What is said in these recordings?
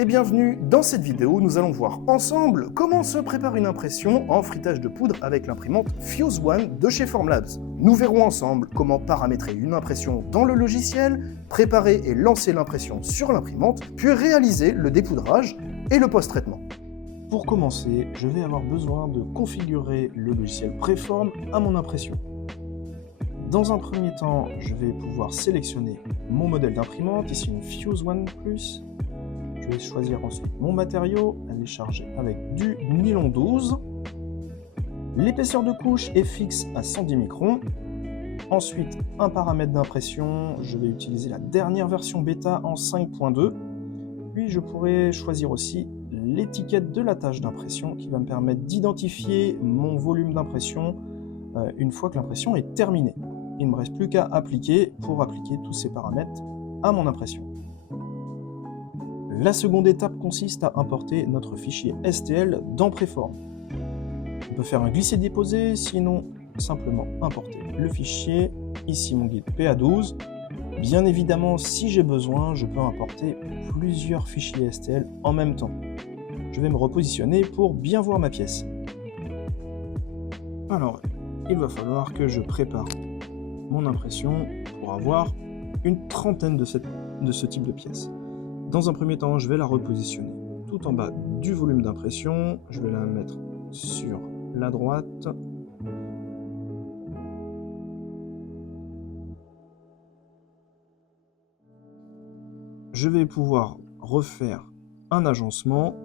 et bienvenue. Dans cette vidéo, nous allons voir ensemble comment se prépare une impression en frittage de poudre avec l'imprimante Fuse One de chez Formlabs. Nous verrons ensemble comment paramétrer une impression dans le logiciel, préparer et lancer l'impression sur l'imprimante, puis réaliser le dépoudrage et le post-traitement. Pour commencer, je vais avoir besoin de configurer le logiciel Préform à mon impression. Dans un premier temps, je vais pouvoir sélectionner mon modèle d'imprimante, ici une Fuse One Plus. Je vais choisir ensuite mon matériau, elle est chargée avec du nylon 12. L'épaisseur de couche est fixe à 110 microns. Ensuite, un paramètre d'impression, je vais utiliser la dernière version bêta en 5.2. Puis je pourrais choisir aussi l'étiquette de la tâche d'impression qui va me permettre d'identifier mon volume d'impression une fois que l'impression est terminée. Il ne me reste plus qu'à appliquer pour appliquer tous ces paramètres à mon impression. La seconde étape consiste à importer notre fichier STL dans Préform. On peut faire un glisser-déposer, sinon simplement importer le fichier, ici mon guide PA12. Bien évidemment, si j'ai besoin, je peux importer plusieurs fichiers STL en même temps. Je vais me repositionner pour bien voir ma pièce. Alors, il va falloir que je prépare mon impression pour avoir une trentaine de ce type de pièces. Dans un premier temps, je vais la repositionner tout en bas du volume d'impression. Je vais la mettre sur la droite. Je vais pouvoir refaire un agencement.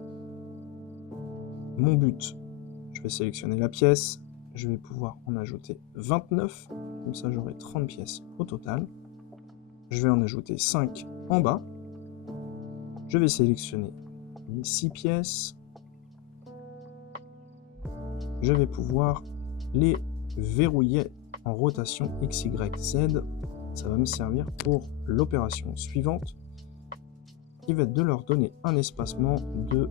Mon but, je vais sélectionner la pièce. Je vais pouvoir en ajouter 29, comme ça j'aurai 30 pièces au total. Je vais en ajouter 5 en bas. Je vais sélectionner les 6 pièces. Je vais pouvoir les verrouiller en rotation X, Y, Z. Ça va me servir pour l'opération suivante, qui va être de leur donner un espacement de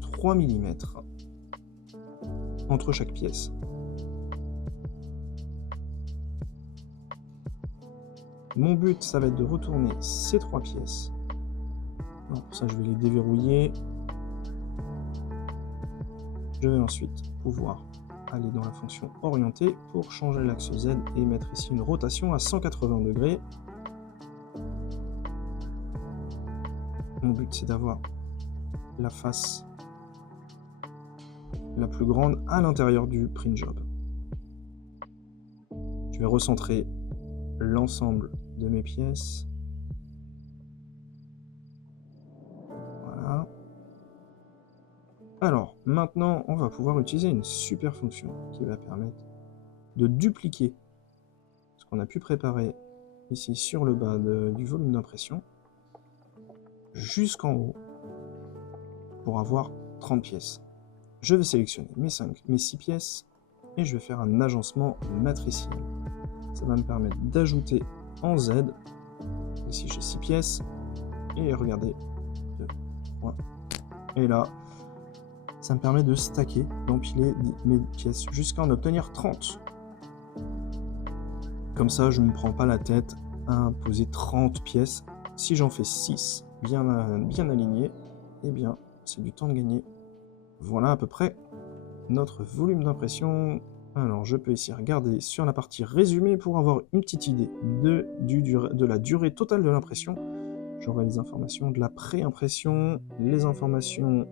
3 mm entre chaque pièce. Mon but, ça va être de retourner ces 3 pièces. Alors pour ça, je vais les déverrouiller. Je vais ensuite pouvoir aller dans la fonction orienter pour changer l'axe Z et mettre ici une rotation à 180 degrés. Mon but, c'est d'avoir la face la plus grande à l'intérieur du print job. Je vais recentrer l'ensemble de mes pièces. Voilà. Alors, maintenant, on va pouvoir utiliser une super fonction qui va permettre de dupliquer ce qu'on a pu préparer ici sur le bas du volume d'impression jusqu'en haut pour avoir 30 pièces. Je vais sélectionner mes 6 pièces et je vais faire un agencement matriciel. Ça va me permettre d'ajouter en Z, ici j'ai 6 pièces, et regardez, 2, 3, et là, ça me permet de stacker, d'empiler mes pièces jusqu'à en obtenir 30. Comme ça, je ne me prends pas la tête à poser 30 pièces. Si j'en fais 6 bien alignés, eh bien, c'est du temps de gagner. Voilà à peu près notre volume d'impression. Alors je peux ici regarder sur la partie résumé pour avoir une petite idée de la durée totale de l'impression. J'aurai les informations de la pré-impression, les informations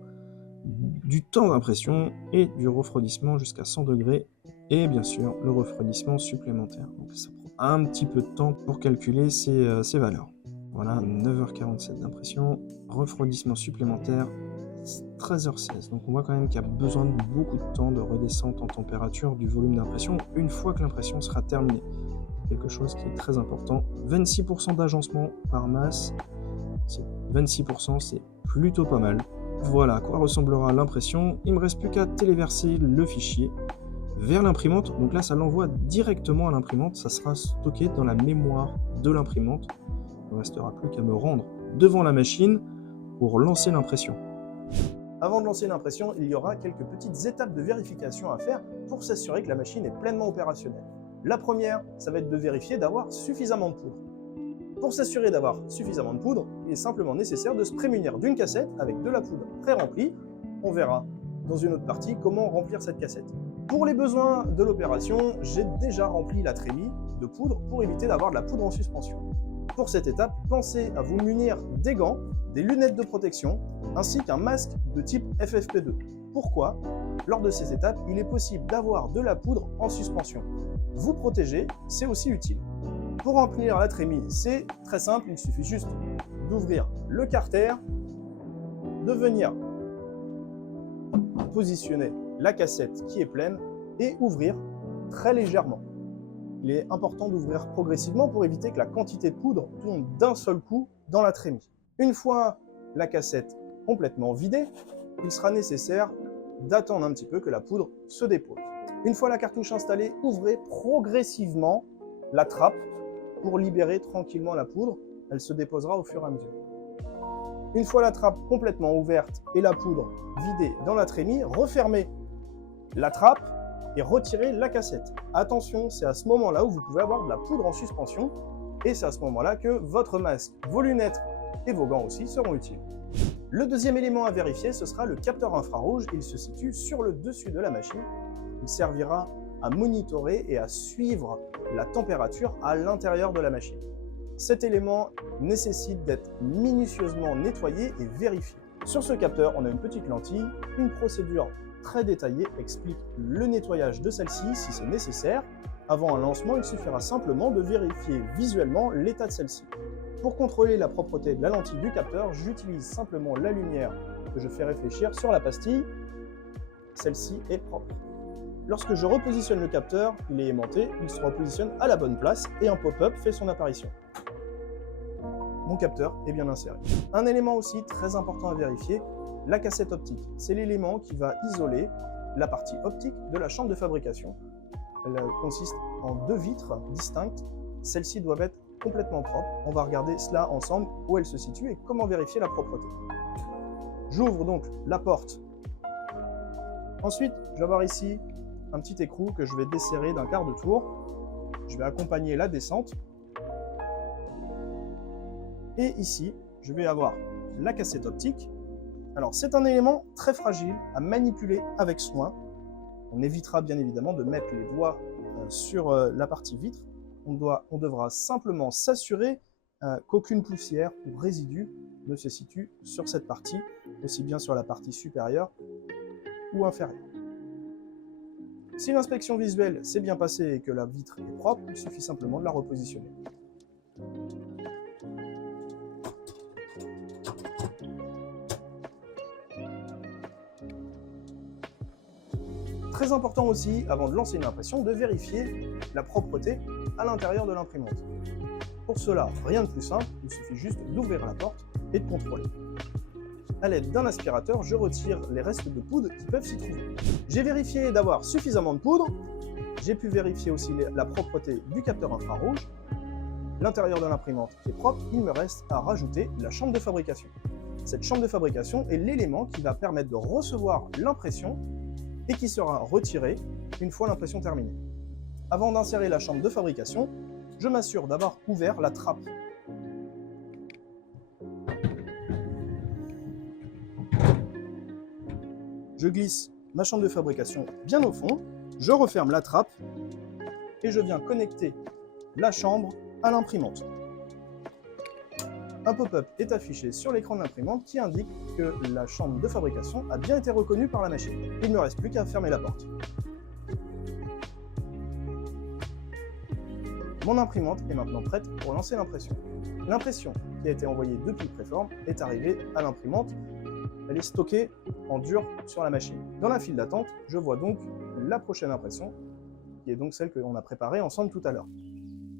du temps d'impression et du refroidissement jusqu'à 100 degrés et bien sûr le refroidissement supplémentaire. Donc ça prend un petit peu de temps pour calculer ces valeurs. Voilà, 9h47 d'impression, refroidissement supplémentaire 13h16, donc on voit quand même qu'il y a besoin de beaucoup de temps de redescente en température du volume d'impression une fois que l'impression sera terminée. Quelque chose qui est très important, 26% d'agencement par masse, 26% c'est plutôt pas mal. Voilà à quoi ressemblera l'impression, il ne me reste plus qu'à téléverser le fichier vers l'imprimante, donc là ça l'envoie directement à l'imprimante, ça sera stocké dans la mémoire de l'imprimante, il ne restera plus qu'à me rendre devant la machine pour lancer l'impression. Avant de lancer l'impression, il y aura quelques petites étapes de vérification à faire pour s'assurer que la machine est pleinement opérationnelle. La première, ça va être de vérifier d'avoir suffisamment de poudre. Pour s'assurer d'avoir suffisamment de poudre, il est simplement nécessaire de se prémunir d'une cassette avec de la poudre très remplie. On verra dans une autre partie comment remplir cette cassette. Pour les besoins de l'opération, j'ai déjà rempli la trémie de poudre pour éviter d'avoir de la poudre en suspension. Pour cette étape, pensez à vous munir des gants, des lunettes de protection, ainsi qu'un masque de type FFP2. Pourquoi? Lors de ces étapes, il est possible d'avoir de la poudre en suspension. Vous protéger, c'est aussi utile. Pour remplir la trémie, c'est très simple, il suffit juste d'ouvrir le carter, de venir positionner la cassette qui est pleine et ouvrir très légèrement. Il est important d'ouvrir progressivement pour éviter que la quantité de poudre tombe d'un seul coup dans la trémie. Une fois la cassette complètement vidée, il sera nécessaire d'attendre un petit peu que la poudre se dépose. Une fois la cartouche installée, ouvrez progressivement la trappe pour libérer tranquillement la poudre. Elle se déposera au fur et à mesure. Une fois la trappe complètement ouverte et la poudre vidée dans la trémie, refermez la trappe et retirez la cassette. Attention, c'est à ce moment-là où vous pouvez avoir de la poudre en suspension et c'est à ce moment-là que votre masque, vos lunettes et vos gants aussi seront utiles. Le deuxième élément à vérifier, ce sera le capteur infrarouge. Il se situe sur le dessus de la machine. Il servira à monitorer et à suivre la température à l'intérieur de la machine. Cet élément nécessite d'être minutieusement nettoyé et vérifié. Sur ce capteur, on a une petite lentille. Une procédure très détaillée explique le nettoyage de celle-ci si c'est nécessaire. Avant un lancement, il suffira simplement de vérifier visuellement l'état de celle-ci. Pour contrôler la propreté de la lentille du capteur, j'utilise simplement la lumière que je fais réfléchir sur la pastille. Celle-ci est propre. Lorsque je repositionne le capteur, il est aimanté, il se repositionne à la bonne place et un pop-up fait son apparition. Mon capteur est bien inséré. Un élément aussi très important à vérifier, la cassette optique. C'est l'élément qui va isoler la partie optique de la chambre de fabrication. Elle consiste en 2 vitres distinctes. Celles-ci doivent être complètement propres. On va regarder cela ensemble, où elle se situe et comment vérifier la propreté. J'ouvre donc la porte. Ensuite, je vais avoir ici un petit écrou que je vais desserrer d'un quart de tour. Je vais accompagner la descente. Et ici, je vais avoir la cassette optique. Alors, c'est un élément très fragile à manipuler avec soin. On évitera bien évidemment de mettre les doigts sur la partie vitre. On devra simplement s'assurer qu'aucune poussière ou résidu ne se situe sur cette partie, aussi bien sur la partie supérieure ou inférieure. Si l'inspection visuelle s'est bien passée et que la vitre est propre, il suffit simplement de la repositionner. Très important aussi, avant de lancer une impression, de vérifier la propreté à l'intérieur de l'imprimante. Pour cela, rien de plus simple, il suffit juste d'ouvrir la porte et de contrôler. À l'aide d'un aspirateur, je retire les restes de poudre qui peuvent s'y trouver. J'ai vérifié d'avoir suffisamment de poudre, j'ai pu vérifier aussi la propreté du capteur infrarouge. L'intérieur de l'imprimante est propre, il me reste à rajouter la chambre de fabrication. Cette chambre de fabrication est l'élément qui va permettre de recevoir l'impression et qui sera retiré une fois l'impression terminée. Avant d'insérer la chambre de fabrication, je m'assure d'avoir ouvert la trappe. Je glisse ma chambre de fabrication bien au fond, je referme la trappe et je viens connecter la chambre à l'imprimante. Un pop-up est affiché sur l'écran de l'imprimante qui indique que la chambre de fabrication a bien été reconnue par la machine. Il ne me reste plus qu'à fermer la porte. Mon imprimante est maintenant prête pour lancer l'impression. L'impression qui a été envoyée depuis le préform est arrivée à l'imprimante. Elle est stockée en dur sur la machine. Dans la file d'attente, je vois donc la prochaine impression, qui est donc celle que l'on a préparée ensemble tout à l'heure.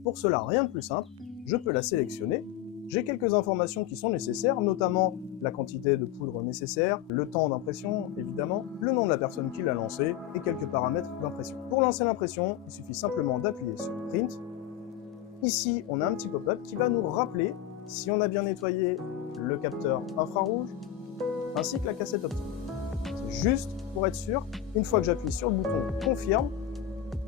Pour cela, rien de plus simple, je peux la sélectionner. J'ai quelques informations qui sont nécessaires, notamment la quantité de poudre nécessaire, le temps d'impression évidemment, le nom de la personne qui l'a lancé et quelques paramètres d'impression. Pour lancer l'impression, il suffit simplement d'appuyer sur Print. Ici, on a un petit pop-up qui va nous rappeler si on a bien nettoyé le capteur infrarouge ainsi que la cassette optique. C'est juste pour être sûr, une fois que j'appuie sur le bouton Confirme,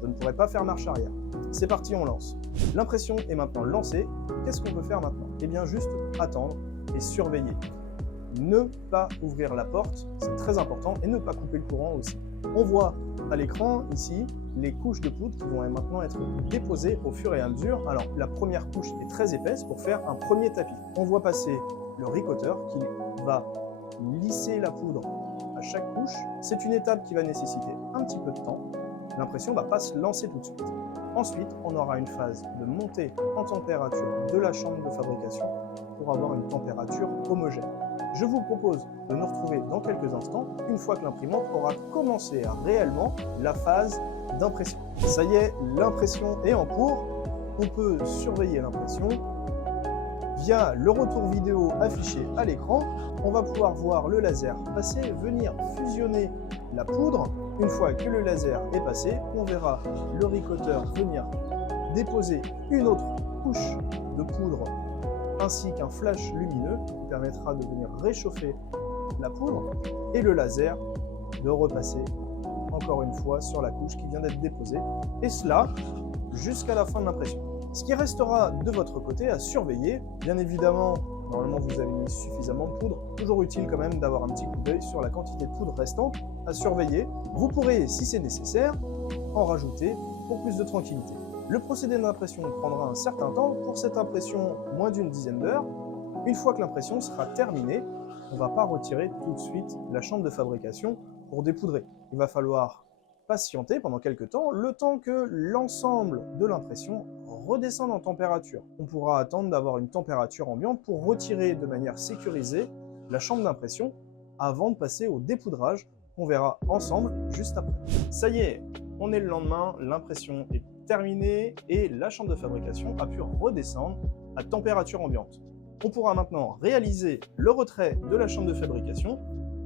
je ne pourrai pas faire marche arrière. C'est parti, on lance. L'impression est maintenant lancée. Qu'est-ce qu'on peut faire maintenant? Eh bien, juste attendre et surveiller. Ne pas ouvrir la porte, c'est très important, et ne pas couper le courant aussi. On voit à l'écran, ici, les couches de poudre qui vont maintenant être déposées au fur et à mesure. Alors, la première couche est très épaisse pour faire un premier tapis. On voit passer le ricoteur qui va lisser la poudre à chaque couche. C'est une étape qui va nécessiter un petit peu de temps. L'impression ne va pas se lancer tout de suite. Ensuite, on aura une phase de montée en température de la chambre de fabrication pour avoir une température homogène. Je vous propose de nous retrouver dans quelques instants, une fois que l'imprimante aura commencé réellement la phase d'impression. Ça y est, l'impression est en cours. On peut surveiller l'impression via le retour vidéo affiché à l'écran. On va pouvoir voir le laser passer, venir fusionner la poudre. Une fois que le laser est passé, on verra le ricoteur venir déposer une autre couche de poudre ainsi qu'un flash lumineux qui permettra de venir réchauffer la poudre et le laser de repasser encore une fois sur la couche qui vient d'être déposée, et cela jusqu'à la fin de l'impression. Ce qui restera de votre côté à surveiller, bien évidemment, normalement vous avez mis suffisamment de poudre, toujours utile quand même d'avoir un petit coup d'œil sur la quantité de poudre restante à surveiller. Vous pourrez, si c'est nécessaire, en rajouter pour plus de tranquillité. Le procédé d'impression prendra un certain temps. Pour cette impression, moins d'une dizaine d'heures. Une fois que l'impression sera terminée, on ne va pas retirer tout de suite la chambre de fabrication pour dépoudrer. Il va falloir patienter pendant quelques temps, le temps que l'ensemble de l'impression redescende en température. On pourra attendre d'avoir une température ambiante pour retirer de manière sécurisée la chambre d'impression avant de passer au dépoudrage qu'on verra ensemble juste après. Ça y est, on est le lendemain, l'impression est terminée et la chambre de fabrication a pu redescendre à température ambiante. On pourra maintenant réaliser le retrait de la chambre de fabrication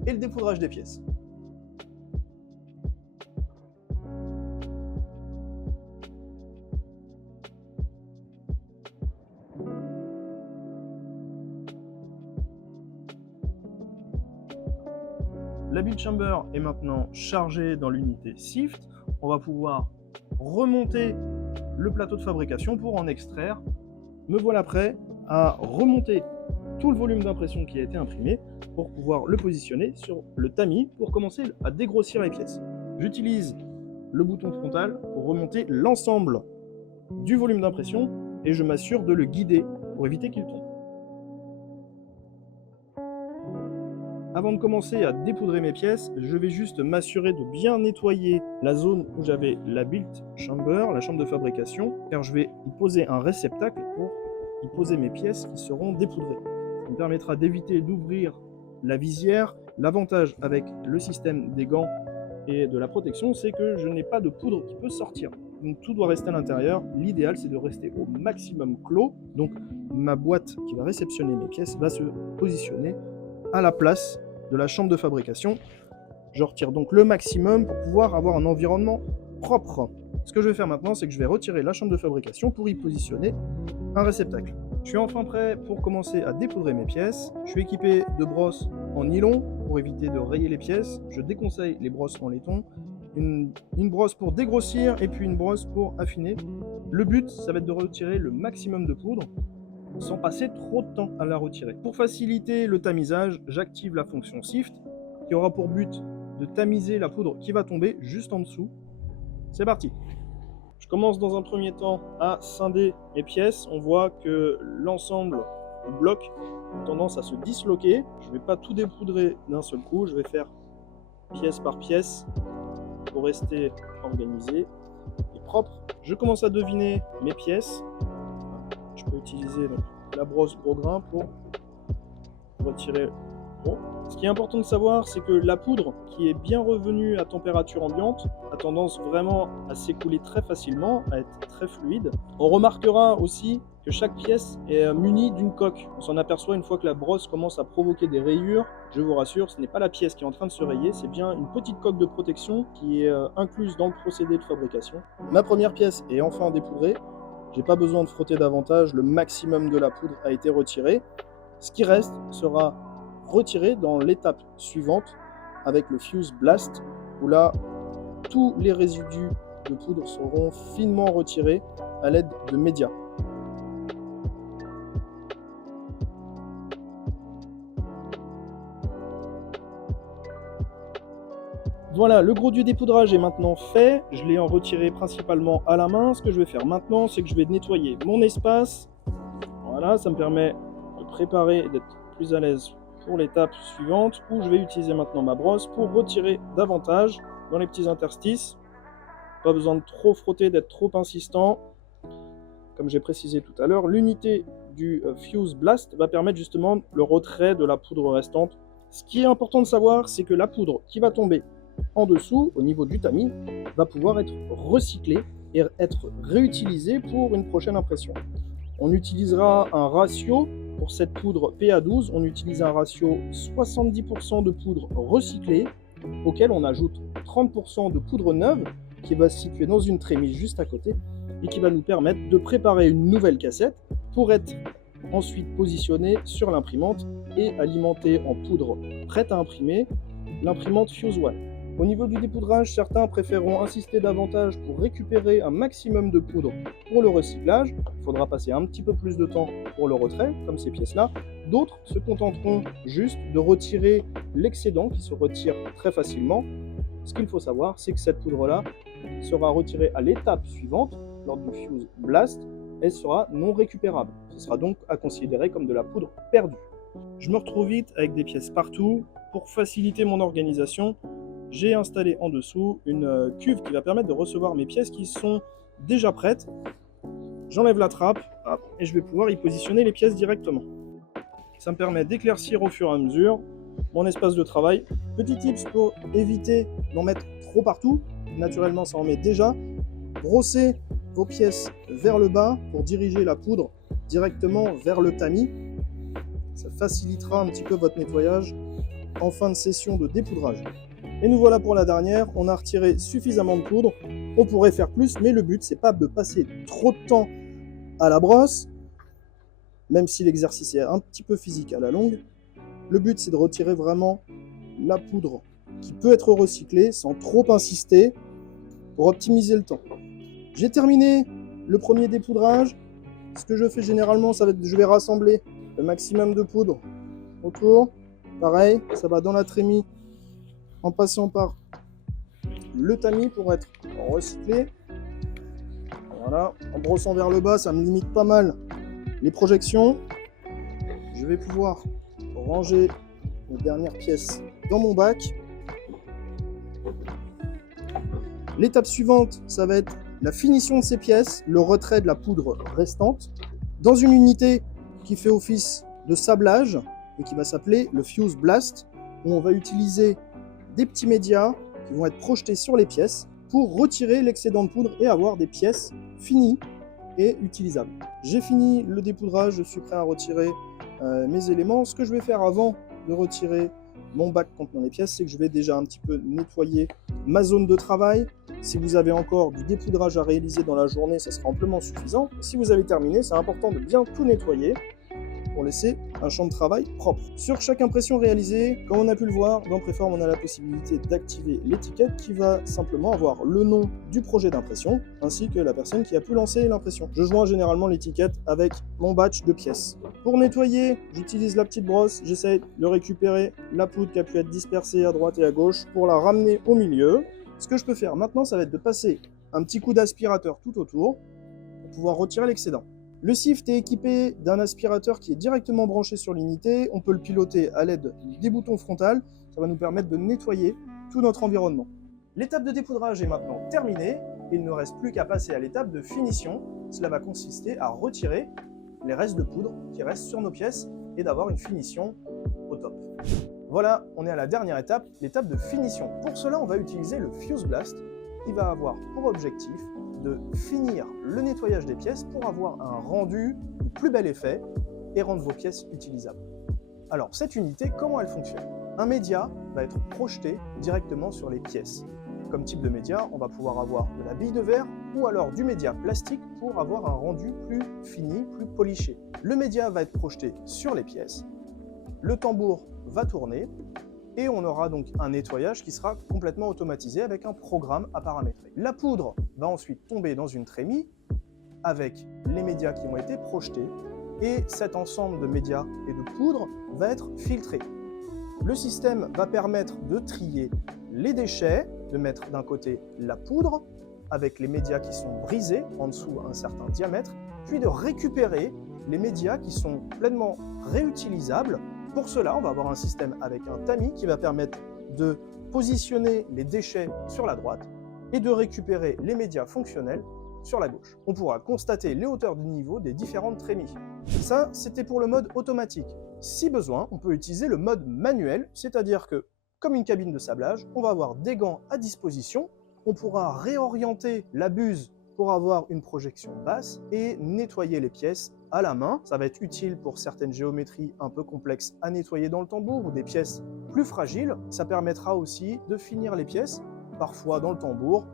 et le dépoudrage des pièces. La build chamber est maintenant chargée dans l'unité SIFT. On va pouvoir remonter le plateau de fabrication pour en extraire. Me voilà prêt à remonter tout le volume d'impression qui a été imprimé pour pouvoir le positionner sur le tamis pour commencer à dégrossir les pièces. J'utilise le bouton frontal pour remonter l'ensemble du volume d'impression et je m'assure de le guider pour éviter qu'il tombe. Avant de commencer à dépoudrer mes pièces, je vais juste m'assurer de bien nettoyer la zone où j'avais la build chamber, la chambre de fabrication, car je vais y poser un réceptacle pour y poser mes pièces qui seront dépoudrées. Ça me permettra d'éviter d'ouvrir la visière. L'avantage avec le système des gants et de la protection, c'est que je n'ai pas de poudre qui peut sortir. Donc tout doit rester à l'intérieur. L'idéal, c'est de rester au maximum clos. Donc ma boîte qui va réceptionner mes pièces va se positionner à la place de la chambre de fabrication. Je retire donc le maximum pour pouvoir avoir un environnement propre. Ce que je vais faire maintenant, c'est que je vais retirer la chambre de fabrication pour y positionner un réceptacle. Je suis enfin prêt pour commencer à dépoudrer mes pièces. Je suis équipé de brosses en nylon pour éviter de rayer les pièces. Je déconseille les brosses en laiton. Une brosse pour dégrossir et puis une brosse pour affiner. Le but, ça va être de retirer le maximum de poudre sans passer trop de temps à la retirer. Pour faciliter le tamisage, j'active la fonction SIFT qui aura pour but de tamiser la poudre qui va tomber juste en dessous. C'est parti! Je commence dans un premier temps à scinder mes pièces. On voit que l'ensemble du bloc a tendance à se disloquer. Je ne vais pas tout dépoudrer d'un seul coup, je vais faire pièce par pièce pour rester organisé et propre. Je commence à deviner mes pièces. Je peux utiliser donc la brosse gros grain pour retirer. Bon. Ce qui est important de savoir, c'est que la poudre qui est bien revenue à température ambiante a tendance vraiment à s'écouler très facilement, à être très fluide. On remarquera aussi que chaque pièce est munie d'une coque. On s'en aperçoit une fois que la brosse commence à provoquer des rayures. Je vous rassure, ce n'est pas la pièce qui est en train de se rayer, c'est bien une petite coque de protection qui est incluse dans le procédé de fabrication. Ma première pièce est enfin dépoudrée. J'ai pas besoin de frotter davantage, le maximum de la poudre a été retiré. Ce qui reste sera retiré dans l'étape suivante avec le Fuse Blast, où là, tous les résidus de poudre seront finement retirés à l'aide de médias. Voilà, le gros du dépoudrage est maintenant fait. Je l'ai en retiré principalement à la main. Ce que je vais faire maintenant, c'est que je vais nettoyer mon espace. Voilà, ça me permet de préparer et d'être plus à l'aise pour l'étape suivante, où je vais utiliser maintenant ma brosse pour retirer davantage dans les petits interstices. Pas besoin de trop frotter, d'être trop insistant. Comme j'ai précisé tout à l'heure, l'unité du Fuse Blast va permettre justement le retrait de la poudre restante. Ce qui est important de savoir, c'est que la poudre qui va tomber en dessous, au niveau du tamis, va pouvoir être recyclée et être réutilisée pour une prochaine impression. On utilisera un ratio pour cette poudre PA12, on utilise un ratio 70% de poudre recyclée, auquel on ajoute 30% de poudre neuve, qui va se situer dans une trémie juste à côté, et qui va nous permettre de préparer une nouvelle cassette pour être ensuite positionnée sur l'imprimante et alimenter en poudre prête à imprimer l'imprimante Fuse One. Au niveau du dépoudrage, certains préféreront insister davantage pour récupérer un maximum de poudre pour le recyclage. Il faudra passer un petit peu plus de temps pour le retrait, comme ces pièces-là. D'autres se contenteront juste de retirer l'excédent qui se retire très facilement. Ce qu'il faut savoir, c'est que cette poudre-là sera retirée à l'étape suivante, lors du Fuse Blast, elle sera non récupérable. Ce sera donc à considérer comme de la poudre perdue. Je me retrouve vite avec des pièces partout. Pour faciliter mon organisation, j'ai installé en dessous une cuve qui va permettre de recevoir mes pièces qui sont déjà prêtes. J'enlève la trappe et je vais pouvoir y positionner les pièces directement. Ça me permet d'éclaircir au fur et à mesure mon espace de travail. Petit tips pour éviter d'en mettre trop partout, naturellement ça en met déjà. Brossez vos pièces vers le bas pour diriger la poudre directement vers le tamis. Ça facilitera un petit peu votre nettoyage en fin de session de dépoudrage. Et nous voilà pour la dernière, on a retiré suffisamment de poudre, on pourrait faire plus, mais le but c'est pas de passer trop de temps à la brosse, même si l'exercice est un petit peu physique à la longue. Le but c'est de retirer vraiment la poudre qui peut être recyclée sans trop insister pour optimiser le temps. J'ai terminé le premier dépoudrage. Ce que je fais généralement, ça va être, je vais rassembler le maximum de poudre autour. Pareil, ça va dans la trémie en passant par le tamis pour être recyclé. Voilà, en brossant vers le bas, ça me limite pas mal les projections. Je vais pouvoir ranger les dernières pièces dans mon bac. L'étape suivante, ça va être la finition de ces pièces, le retrait de la poudre restante, dans une unité qui fait office de sablage et qui va s'appeler le Fuse Blast, où on va utiliser des petits médias qui vont être projetés sur les pièces pour retirer l'excédent de poudre et avoir des pièces finies et utilisables. J'ai fini le dépoudrage, je suis prêt à retirer mes éléments. Ce que je vais faire avant de retirer mon bac contenant les pièces, c'est que je vais déjà un petit peu nettoyer ma zone de travail. Si vous avez encore du dépoudrage à réaliser dans la journée, ça sera amplement suffisant. Si vous avez terminé, c'est important de bien tout nettoyer pour laisser un champ de travail propre. Sur chaque impression réalisée, comme on a pu le voir, dans Préform, on a la possibilité d'activer l'étiquette qui va simplement avoir le nom du projet d'impression ainsi que la personne qui a pu lancer l'impression. Je joins généralement l'étiquette avec mon batch de pièces. Pour nettoyer, j'utilise la petite brosse, j'essaie de récupérer la poudre qui a pu être dispersée à droite et à gauche pour la ramener au milieu. Ce que je peux faire maintenant, ça va être de passer un petit coup d'aspirateur tout autour pour pouvoir retirer l'excédent. Le Sift est équipé d'un aspirateur qui est directement branché sur l'unité. On peut le piloter à l'aide des boutons frontales. Ça va nous permettre de nettoyer tout notre environnement. L'étape de dépoudrage est maintenant terminée. Il ne reste plus qu'à passer à l'étape de finition. Cela va consister à retirer les restes de poudre qui restent sur nos pièces et d'avoir une finition au top. Voilà, on est à la dernière étape, l'étape de finition. Pour cela, on va utiliser le Fuse Blast qui va avoir pour objectif de finir le nettoyage des pièces pour avoir un rendu de plus bel effet et rendre vos pièces utilisables. Alors, cette unité, comment elle fonctionne? Un média va être projeté directement sur les pièces. Comme type de média, on va pouvoir avoir de la bille de verre ou alors du média plastique pour avoir un rendu plus fini, plus poliché. Le média va être projeté sur les pièces, le tambour va tourner et on aura donc un nettoyage qui sera complètement automatisé avec un programme à paramétrer. La poudre va ensuite tomber dans une trémie avec les médias qui ont été projetés et cet ensemble de médias et de poudre va être filtré. Le système va permettre de trier les déchets, de mettre d'un côté la poudre avec les médias qui sont brisés en dessous d'un certain diamètre, puis de récupérer les médias qui sont pleinement réutilisables. Pour cela, on va avoir un système avec un tamis qui va permettre de positionner les déchets sur la droite et de récupérer les médias fonctionnels sur la gauche. On pourra constater les hauteurs de niveau des différentes trémies. Ça, c'était pour le mode automatique. Si besoin, on peut utiliser le mode manuel, c'est-à-dire que, comme une cabine de sablage, on va avoir des gants à disposition, on pourra réorienter la buse pour avoir une projection basse et nettoyer les pièces à la main. Ça va être utile pour certaines géométries un peu complexes à nettoyer dans le tambour ou des pièces plus fragiles. Ça permettra aussi de finir les pièces, parfois dans le tambour,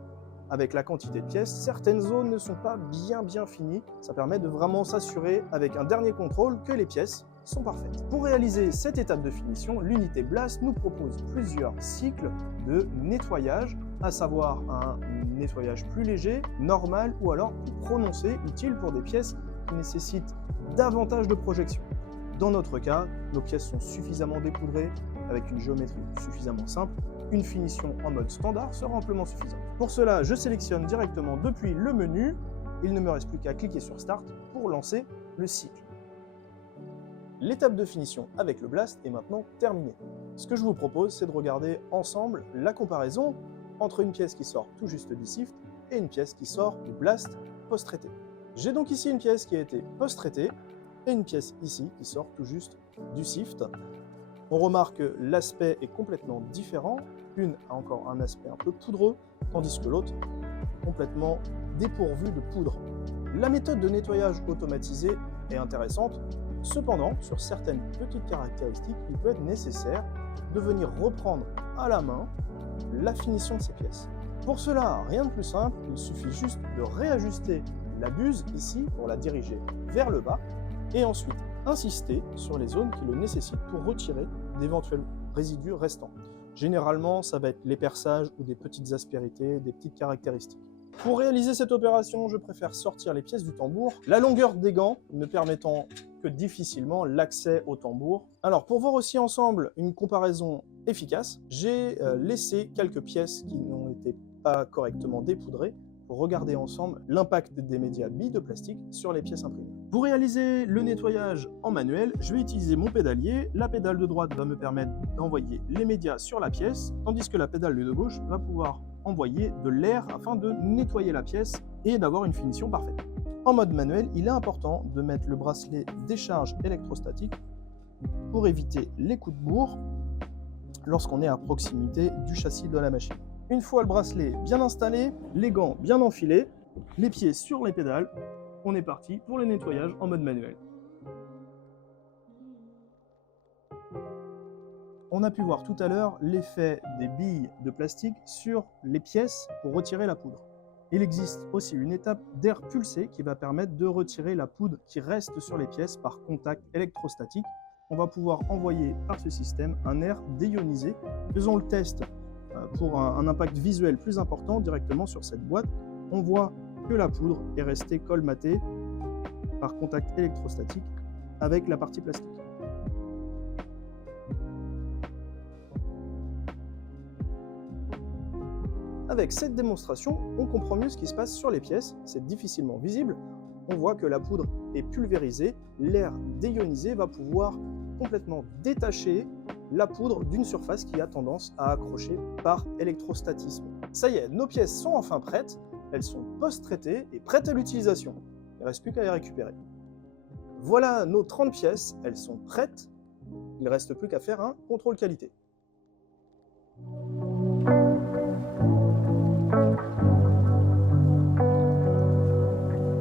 avec la quantité de pièces. Certaines zones ne sont pas bien finies. Ça permet de vraiment s'assurer avec un dernier contrôle que les pièces sont parfaites. Pour réaliser cette étape de finition, l'unité Blast nous propose plusieurs cycles de nettoyage, à savoir un nettoyage plus léger, normal ou alors plus prononcé, utile pour des pièces qui nécessitent davantage de projection. Dans notre cas, nos pièces sont suffisamment dépoudrées, avec une géométrie suffisamment simple, une finition en mode standard sera amplement suffisante. Pour cela, je sélectionne directement depuis le menu, il ne me reste plus qu'à cliquer sur Start pour lancer le cycle. L'étape de finition avec le Blast est maintenant terminée. Ce que je vous propose, c'est de regarder ensemble la comparaison entre une pièce qui sort tout juste du Sift et une pièce qui sort du Blast post-traité. J'ai donc ici une pièce qui a été post-traitée et une pièce ici qui sort tout juste du Sift. On remarque que l'aspect est complètement différent. Une a encore un aspect un peu poudreux, tandis que l'autre complètement dépourvue de poudre. La méthode de nettoyage automatisé est intéressante. Cependant, sur certaines petites caractéristiques, il peut être nécessaire de venir reprendre à la main la finition de ces pièces. Pour cela, rien de plus simple, il suffit juste de réajuster la buse ici pour la diriger vers le bas et ensuite insister sur les zones qui le nécessitent pour retirer d'éventuels résidus restants. Généralement, ça va être les perçages ou des petites aspérités, des petites caractéristiques. Pour réaliser cette opération, je préfère sortir les pièces du tambour, la longueur des gants ne permettant que difficilement l'accès au tambour. Alors pour voir aussi ensemble une comparaison efficace, j'ai laissé quelques pièces qui n'ont été pas correctement dépoudrées pour regarder ensemble l'impact des médias billes de plastique sur les pièces imprimées. Pour réaliser le nettoyage en manuel, je vais utiliser mon pédalier. La pédale de droite va me permettre d'envoyer les médias sur la pièce, tandis que la pédale de gauche va pouvoir envoyer de l'air afin de nettoyer la pièce et d'avoir une finition parfaite. En mode manuel, il est important de mettre le bracelet décharge électrostatique pour éviter les coups de bourre lorsqu'on est à proximité du châssis de la machine. Une fois le bracelet bien installé, les gants bien enfilés, les pieds sur les pédales, on est parti pour le nettoyage en mode manuel. On a pu voir tout à l'heure l'effet des billes de plastique sur les pièces pour retirer la poudre. Il existe aussi une étape d'air pulsé qui va permettre de retirer la poudre qui reste sur les pièces par contact électrostatique. On va pouvoir envoyer par ce système un air déionisé. Faisons le test pour un impact visuel plus important directement sur cette boîte. On voit que la poudre est restée colmatée par contact électrostatique avec la partie plastique. Avec cette démonstration, on comprend mieux ce qui se passe sur les pièces, c'est difficilement visible. On voit que la poudre est pulvérisée, l'air déionisé va pouvoir complètement détacher la poudre d'une surface qui a tendance à accrocher par électrostatisme. Ça y est, nos pièces sont enfin prêtes, elles sont post-traitées et prêtes à l'utilisation. Il ne reste plus qu'à les récupérer. Voilà nos 30 pièces, elles sont prêtes, il ne reste plus qu'à faire un contrôle qualité.